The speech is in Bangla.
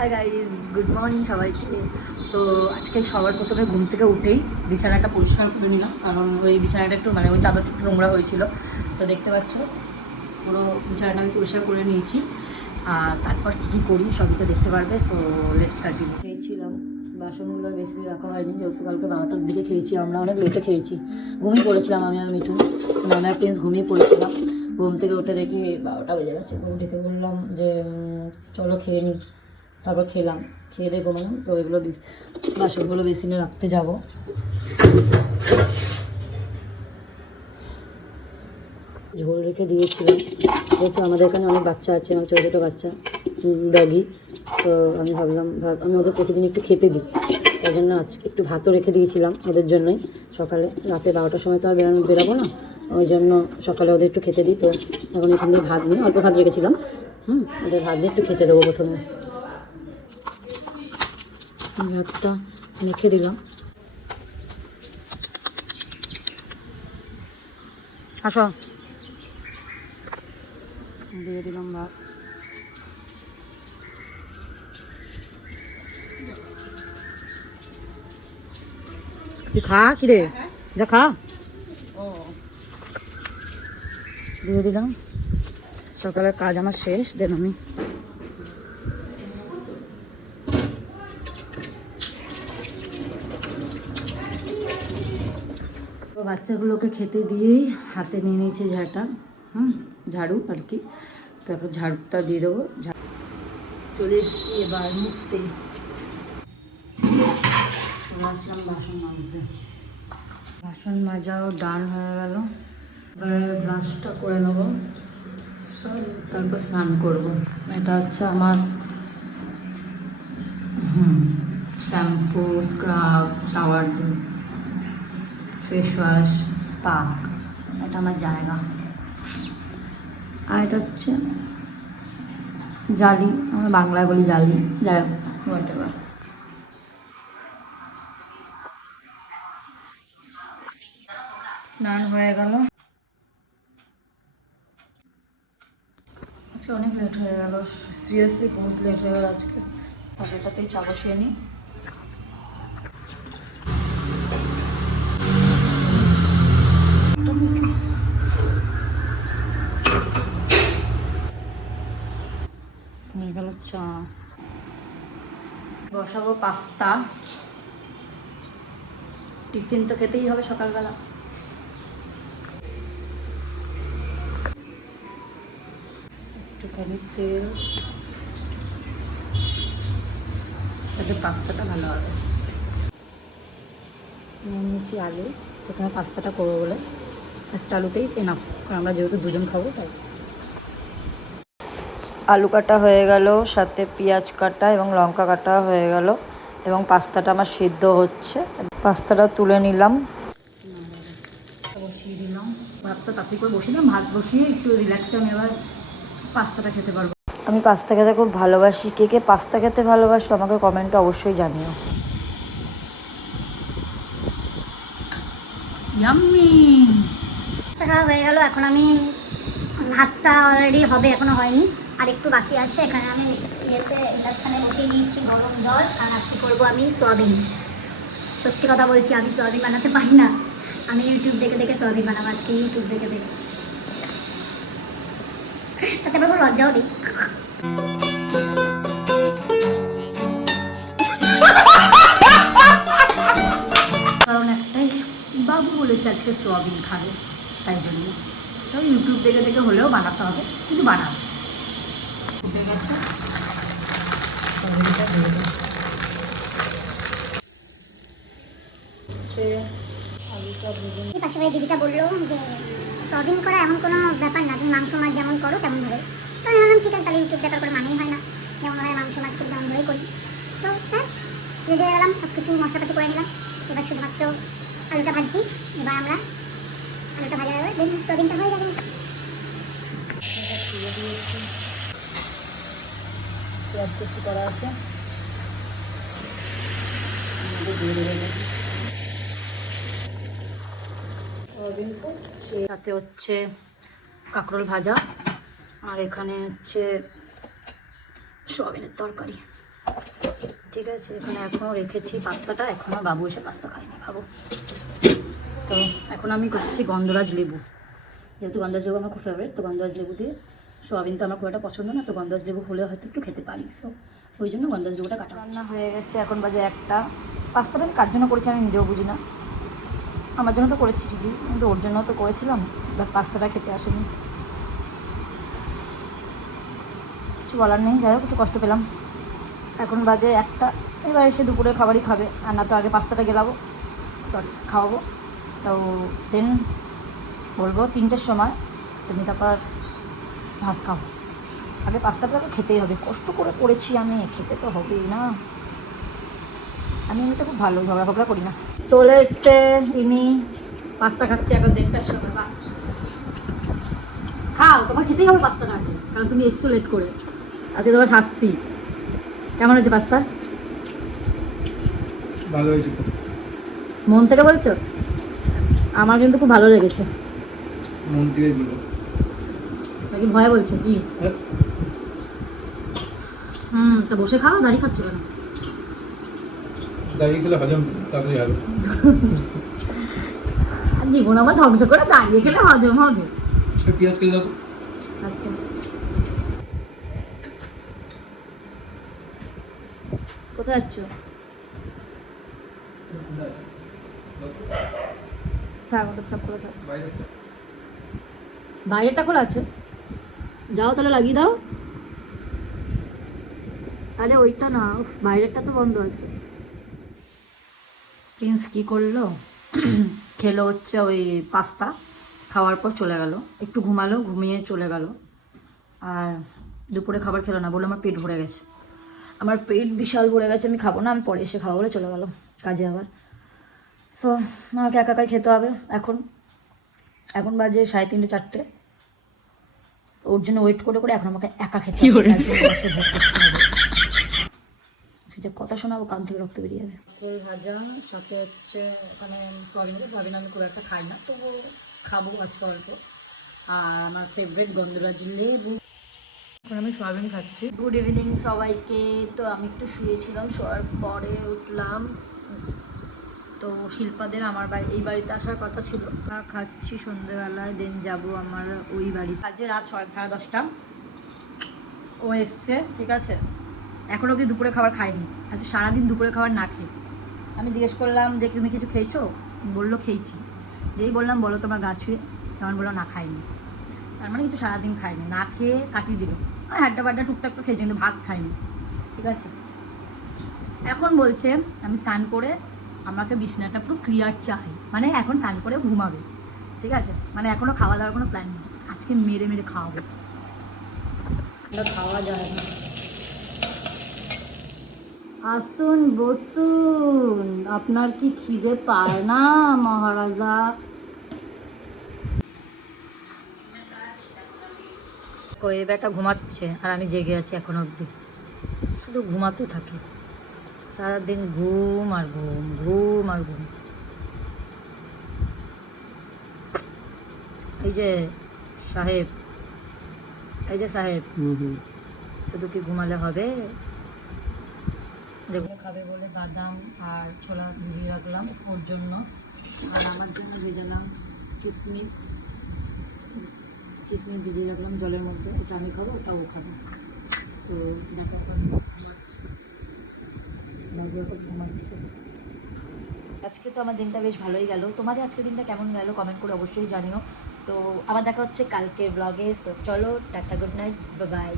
হাই গাইজ, গুড মর্নিং সবাইকে। তো আজকে সবার প্রথমে ঘুম থেকে উঠেই বিছানাটা পরিষ্কার করে নিলাম, কারণ ওই বিছানাটা একটু ওই চাদরটা একটু নোংরা হয়েছিল। তো দেখতে পাচ্ছ পুরো বিছানাটা আমি পরিষ্কার করে নিয়েছি। আর তারপর কী কী করি সবই তো দেখতে পারবে। So let's start. খেয়েছিলাম, বাসনগুলো বেশি রাখা হয়নি, যেহেতু কালকে 12টার দিকে খেয়েছি, আমরা অনেক লেটে খেয়েছি। ঘুমিয়ে পড়েছিলাম আমি আর মিঠুন, নানার প্রিন্স ঘুমিয়ে পড়েছিলাম। ঘুম থেকে উঠে দেখি 12টা বেজে গেছে। ডেকে বললাম যে চলো খেয়ে নিই, তারপর খেলাম, খেয়ে দিয়ে ঘুমালাম। তো এগুলো বাসনগুলো বেসিনে রাখতে যাব। ঝোল রেখে দিয়েছিলাম, যেহেতু আমাদের এখানে অনেক বাচ্চা আছে, আমার ছোটো ছোটো বাচ্চা ডগি। তো আমি ভাবলাম আমি ওদের প্রতিদিন একটু খেতে দিই, তাই জন্য আজকে একটু ভাতও রেখে দিয়েছিলাম ওদের জন্যই। সকালে রাতে 12টার সময় তো আর বেরাবো না, ওই জন্য সকালে ওদের একটু খেতে দিই। তো এখন এখান থেকে ভাত নিয়ে অল্প ভাত রেখেছিলাম, ওদের ভাত দিয়ে একটু খেতে দেবো। প্রথমে ভাতটা মেখে দিলাম। আসো, দিয়ে দিলাম ভাত। তুই খা, কি রে, যা খা। দিয়ে দিলাম। সকালের কাজ আমার শেষ, দেন আমি বাচ্চাগুলোকে খেতে দিয়েই হাতে নিয়ে নিয়েছি ঝাড়ু আর কি। তারপর ঝাড়ুটা দিয়ে দেবো। চলে এসেছি এবার মুছতে। আসলাম বাসন মাজতে। বাসন মাজাও ডান হয়ে গেল। এবারে ব্রাশটা করে নেবো, তারপর স্নান করবো। এটা হচ্ছে আমার shampoo, scrub, shower gel, face wash, spa. এটা আমার জায়গা। আর এটা হচ্ছে জালি, আমরা বাংলায় বলি জালি, যাই হোক হোয়াটএভার। স্নান হয়ে গেল। আজকে অনেক লেট হয়ে গেল, সিরিয়াসলি বহুত লেট হয়ে গেল আজকে। আর এটাতেই চা বসিয়ে নিই। হয়ে গেল চা। বসাবো পাস্তা। টিফিন তো খেতেই হবে সকালবেলা। একটুখানি তেল, তাতে পাস্তাটা ভালো হবে। নিয়ে নিয়েছি আলু। প্রথমে পাস্তাটা করবো বলে একটা আলুতেই এনাফ, কারণ আমরা যেহেতু দুজন খাবো তাই। আলু কাটা হয়ে গেল, সাথে পেঁয়াজ কাটা এবং লঙ্কা কাটা হয়ে গেল, এবং পাস্তাটা আমার সিদ্ধ হচ্ছে। পাস্তাটা তুলে নিলাম, বসিয়ে দিলাম। ভাতটা তাড়াতাড়ি করে বসিয়ে দিলাম, ভাত বসিয়ে একটু রিল্যাক্সে আমি এবার পাস্তাটা খেতে পারবো। আমি পাস্তা খেতে খুব ভালোবাসি। কে কে পাস্তা খেতে ভালোবাসো আমাকে কমেন্টে অবশ্যই জানিও। ইয়াম্মি খাওয়া হয়ে গেল। এখন আমি ভাতটা অলরেডি হবে, এখনো হয়নি, আর একটু বাকি আছে। এখানে আমি ইন্ডাকশানে বসিয়ে নিয়েছি গরম জল, কারণ আজকে করবো আমি সোয়াবিন। সত্যি কথা বলছি, আমি সোয়াবিন বানাতে পারি না। আমি ইউটিউব দেখে দেখে সোয়াবিন বানাবো আজকে, ইউটিউব দেখে দেখে। তাতে আবার লজ্জাও দিই। কারণ একটাই, বাবু বলেছে আজকে সোয়াবিন খাবে, তাই জন্য তাই ইউটিউব দেখে দেখে হলেও বানাতে হবে, কিন্তু বানাবো। উঠে গেছে, সোয়াবিনটা দিয়ে দেবো। পাশে ভাই দিদিটা বললো যে সোয়াবিন করা এমন কোনো ব্যাপার না, তুমি মাংস মাছ যেমন করো তেমন ধরে। তো আমি ভাবলাম ঠিক আছে, তাহলে ইউটিউব দেখার করে মানেই হয় না, যেমন হয় মাংস মাছ করে তেমন ধরেই করি। তো হ্যাঁ, রেডি হয়ে গেলাম, সব কিছু মশলাপাতি করে নিলাম। এবার শুধুমাত্র আলুটা ভাজছি। এবার আমরা আলুটা ভাজা হয়ে গেলে সোয়াবিনটা হয়ে যাবে। পেঁয়াজ কুচি করা আছে, সাথে হচ্ছে কাঁকরোল ভাজা, আর এখানে হচ্ছে সোয়াবিনের তরকারি। ঠিক আছে, এখানে এখনও রেখেছি পাস্তাটা, এখনও বাবু এসে পাস্তা খায়নি বাবু। তো এখন আমি করছি গন্ধরাজ লেবু, যেহেতু গন্ধরাজ লেবু আমার খুব ফেভারিট, তো গন্ধরাজ লেবু দিয়ে, সোয়াবিন তো আমার খুব একটা পছন্দ না, তো গন্ধরাজ লেবু হলে হয়তো একটু খেতে পারি, সো ওই জন্য গন্ধরাজ লেবুটা কাটা। রান্না হয়ে গেছে, এখন বাজে 1টা। পাস্তাটা আমি কার জন্য করেছি আমি নিজেও বুঝি না, আমার জন্য তো করেছি ঠিকই, কিন্তু ওর জন্য তো করেছিলাম, বাট পাস্তাটা খেতে আসেনি, কিছু বলার নেই। যাই হোক, একটু কষ্ট পেলাম। এখন বাজে 1টা, এবার এসে দুপুরের খাবারই খাবে, আর না তো আগে পাস্তাটা গেলাবো, সরি খাওয়াবো, তো দেন বলবো 3টের সময় তুমি তারপর ভাত খাও। আগে পাস্তাটা তো খেতেই হবে, কষ্ট করে করেছি আমি, খেতে তো হবেই না। আমি এমনিতে খুব ভালো ঝগড়া ফগড়া করি না। চলে এসছে ইনি, পাস্তা খাচ্ছে এখন 1টার সময়। বা খাও, তোমার খেতেই হবে পাস্তাটা আগে, কারণ তুমি এসছো লেট করে, আজকে তোমার শাস্তি। কেমন হয়েছে পাস্তা? ভালো হয়েছে। মন থেকে বলছো? আমার কিন্তু খুব ভালো লেগেছে। মন থেকে বলো নাকি ভয়ে বলছো কি? তা বসে খাও, দাঁড়িয়ে খাচ্ছ কেন? দাঁড়িয়ে খেলে হজম তাড়াতাড়ি হবে। জীবন আমার ধ্বংস করে দাঁড়িয়ে খেলে হজম হবে। পেঁয়াজ কেটে দাও। আচ্ছা, কোথায় যাচ্ছ? থাক, ওটা সব করে থাক। বাইরেটা খোলা আছে, যাও তাহলে লাগিয়ে দাও। আরে ওইটা না, বাইরেরটা তো বন্ধ আছে। প্রিন্স কি করলো? খেলো হচ্ছে ওই পাস্তা, খাওয়ার পর চলে গেল, একটু ঘুমালো, ঘুমিয়ে চলে গেল, আর দুপুরে খাবার খেলো না, বললো আমার পেট ভরে গেছে। আমার পেট বিশাল ভরে গেছে, আমি খাবো না, আমি পরে এসে খাবো বলে চলে গেল কাজে আবার। সো আমাকে একা একাই খেতে হবে এখন। এখন বাজে 3:30 4টে, ওর জন্য ওয়েট করে করে এখন আমাকে একা খেতে হবে। যে কথা শোনাবো কান থেকে রক্ত বেরিয়ে যাবে। ফুল ভাজা সাথে হচ্ছে ওখানে সয়াবিন আমি খুব একটা খাই না, তবু খাবো আজকে অল্প। আর আমার ফেভারিট গন্ধরাজ লেবু। এখন আমি সয়াবিন খাচ্ছি। গুড ইভিনিং সবাইকে। তো আমি একটু শুয়েছিলাম, শোয়ার পরে উঠলাম, তো শিল্পাদের আমার বাড়ি, এই বাড়িতে আসার কথা ছিল, খাচ্ছি সন্ধ্যেবেলায়, দেন যাব আমার ওই বাড়ি। আজকে রাত 10:30। ও এসছে, ঠিক আছে, এখনও কি দুপুরে খাবার খাইনি, আজকে সারাদিন দুপুরে খাবার না খেয়ে। আমি জিজ্ঞেস করলাম যে তুমি কিছু খেয়েছো, বললো খেয়েছি। যেই বললাম বলো তোমার গা ছুঁয়ে, তখন বললো না খাইনি। তার মানে কিছু সারাদিন খাইনি, না খেয়ে কাটিয়ে দিল। আর হাড্ডা বাড্ডা টুকটাক তো খেয়েছি, কিন্তু ভাত খাইনি, ঠিক আছে। এখন বলছে আমি স্নান করে আমাকে বিছানাটা পুরো ক্লিয়ার চাই, মানে এখন স্নান করে ঘুমাবে, ঠিক আছে, মানে এখনও খাওয়া দাওয়ার কোনো প্ল্যান নেই, আজকে মেরে মেরে খাওয়াবো। খাওয়া যায় না। আসুন বসুন, আপনার কি খিদে পায় না মহারাজা? কই বেটা ঘুমাচ্ছে আর আমি জেগে আছি এখন অবধি, শুধু ঘুমাতে থাকে সারাদিন, ঘুম আর ঘুম, ঘুম আর ঘুম। এই যে সাহেব, এই যে সাহেব, শুধু কি ঘুমালে হবে? যেগুলো খাবে বলে বাদাম আর ছোলা ভিজিয়ে রাখলাম ওর জন্য, আর আমার জন্য ভেজালাম কিশমিশ, কিশমিশ ভিজিয়ে রাখলাম জলের মধ্যে, ওটা আমি খাবো, ওটা ও খাবে। তো দেখো এখন ঘুমাচ্ছে। আজকে তো আমার দিনটা বেশ ভালোই গেল, তোমাদের আজকে দিনটা কেমন গেল কমেন্ট করে অবশ্যই জানিও। তো আবার দেখা হচ্ছে কালকের ব্লগে। চলো tata, good night, bye bye.